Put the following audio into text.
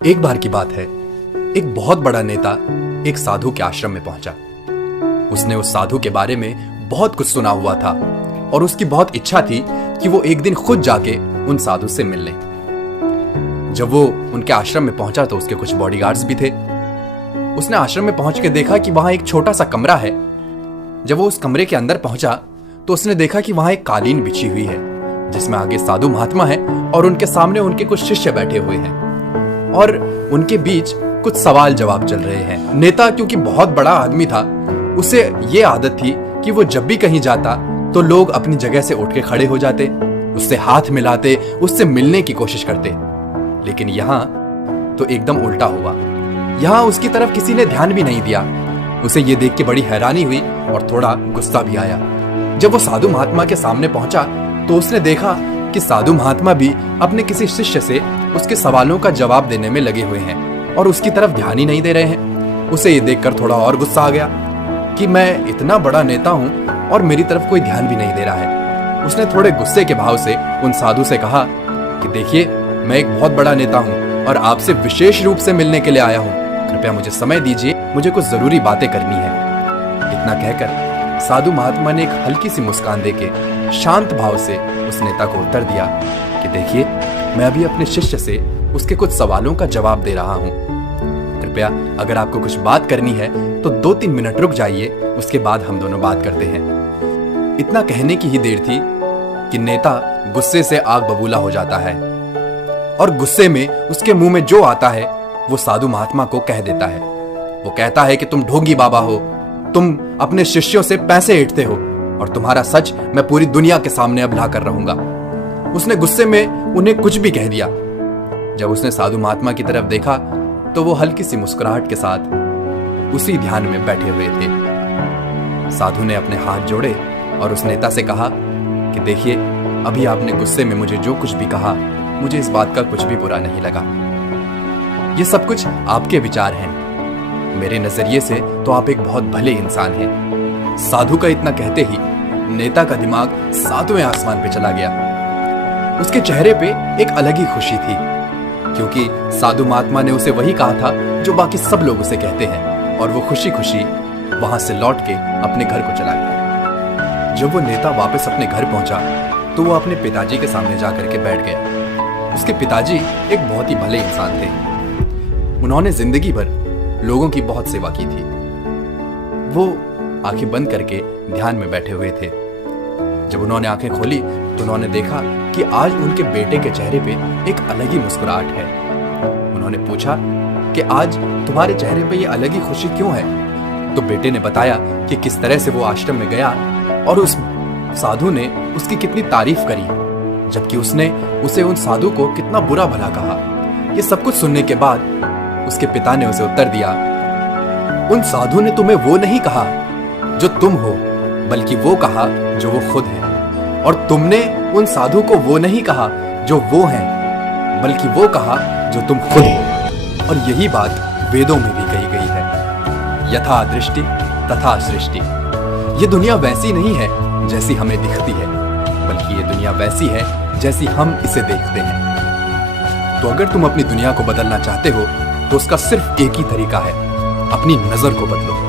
एक बार की बात है, एक बहुत बड़ा नेता एक साधु के आश्रम में पहुंचा। उसने उस साधु के बारे में बहुत कुछ सुना हुआ था और उसकी बहुत इच्छा थी कि वो एक दिन खुद जाके उन साधु से मिल ले। जब वो उनके आश्रम में पहुंचा तो उसके कुछ बॉडीगार्ड्स भी थे। उसने आश्रम में पहुंच के देखा कि वहां एक छोटा सा कमरा है। जब वो उस कमरे के अंदर पहुंचा तो उसने देखा कि वहां एक कालीन बिछी हुई है जिसमें आगे साधु महात्मा है और उनके सामने उनके कुछ शिष्य बैठे हुए हैं और उनके बीच कुछ सवाल जवाब चल रहे हैं। नेता क्योंकि बहुत बड़ा आदमी था, उसे ये आदत थी कि वो जब भी कहीं जाता तो लोग अपनी जगह से उठ के खड़े हो जाते, उससे हाथ मिलाते, उससे मिलने की कोशिश करते। लेकिन यहाँ तो एकदम उल्टा हुआ। यहाँ उसकी तरफ किसी ने ध्यान भी नहीं दिया। उसे ये देख के बड़ी हैरानी हुई और थोड़ा गुस्सा भी आया। जब वो साधु महात्मा के सामने पहुंचा तो उसने देखा कि साधु महात्मा भी अपने किसी शिष्य से उसके सवालों का जवाब देने में लगे हुए हैं और उसकी तरफ ध्यान ही नहीं दे रहे हैं। उसे ये देखकर थोड़ा और गुस्सा आ गया कि मैं इतना बड़ा नेता हूं और मेरी तरफ कोई ध्यान भी नहीं दे रहा है। उसने थोड़े गुस्से के भाव से उन साधु से कहा कि देखिए, मैं एक बहुत बड़ा नेता हूं और आपसे विशेष रूप से मिलने के लिए आया हूं। कृपया मुझे समय दीजिए, मुझे कुछ जरूरी बातें करनी है। इतना कहकर साधु महात्मा ने एक हल्की सी मुस्कान देके शांत भाव से उस नेता को उत्तर दिया कि देखिए, मैं अभी अपने शिष्य से उसके कुछ सवालों का जवाब दे रहा हूं। कृपया अगर आपको कुछ बात करनी है तो 2-3 मिनट रुक जाइए, उसके बाद हम दोनों बात करते हैं। इतना कहने की ही देर थी कि नेता गुस्से से आग बबूला हो जाता है और गुस्से में उसके मुंह में जो आता है वो साधु महात्मा को कह देता है। वो कहता है कि तुम ढोंगी बाबा हो, तुम अपने शिष्यों से पैसे ऐंठते हो और तुम्हारा सच मैं पूरी दुनिया के सामने अब ला कर रहूंगा। उसने गुस्से में उन्हें कुछ भी कह दिया। जब उसने साधु महात्मा की तरफ देखा तो वो हल्की सी मुस्कुराहट के साथ उसी ध्यान में बैठे हुए थे। साधु ने अपने हाथ जोड़े और उस नेता से कहा कि देखिए, अभी आपने गुस्से में मुझे जो कुछ भी कहा, मुझे इस बात का कुछ भी बुरा नहीं लगा। ये सब कुछ आपके विचार हैं। मेरे नजरिए से तो आप एक बहुत भले इंसान हैं। साधु का इतना कहते ही नेता का दिमाग 7वें आसमान पे चला गया। उसके चेहरे पे एक अलग ही खुशी थी क्योंकि साधु महात्मा ने उसे वही कहा था जो बाकी सब लोग उसे कहते हैं और वो खुशी खुशी वहां से लौट के अपने घर को चला गया। जब वो नेता वापस अपने घर पहुंचा तो वो अपने पिताजी के सामने जाकर के बैठ गया। उसके पिताजी एक बहुत ही भले इंसान थे। उन्होंने जिंदगी भर लोगों की बहुत सेवा की थी। वो आंखें बंद करके ध्यान में बैठे हुए थे। जब उन्होंने आंखें खोली तो उन्होंने देखा कि आज उनके बेटे के चेहरे पे एक अलग ही मुस्कुराहट है। उन्होंने पूछा कि आज तुम्हारे चेहरे पे ये अलग ही खुशी क्यों है? तो बेटे ने बताया कि किस तरह से वो आश्रम में गया और उस साधु ने उसकी कितनी तारीफ करी, जबकि उसने उसे उन साधु को कितना बुरा भला कहा। ये सब कुछ सुनने के बाद उसके पिता ने उसे उत्तर दिया, उन साधु ने तुम्हें वो नहीं कहा जो तुम हो, बल्कि वो कहा जो वो खुद है। और तुमने उन साधु को वो नहीं कहा जो वो हैं, बल्कि वो कहा जो तुम खुद हो। और यही बात वेदों में भी कही गई है, यथा दृष्टि तथा सृष्टि। ये दुनिया वैसी नहीं है जैसी हमें दिखती है, बल्कि ये दुनिया वैसी है जैसी हम इसे देखते हैं। तो अगर तुम अपनी दुनिया को बदलना चाहते हो तो उसका सिर्फ एक ही तरीका है, अपनी नजर को बदलो।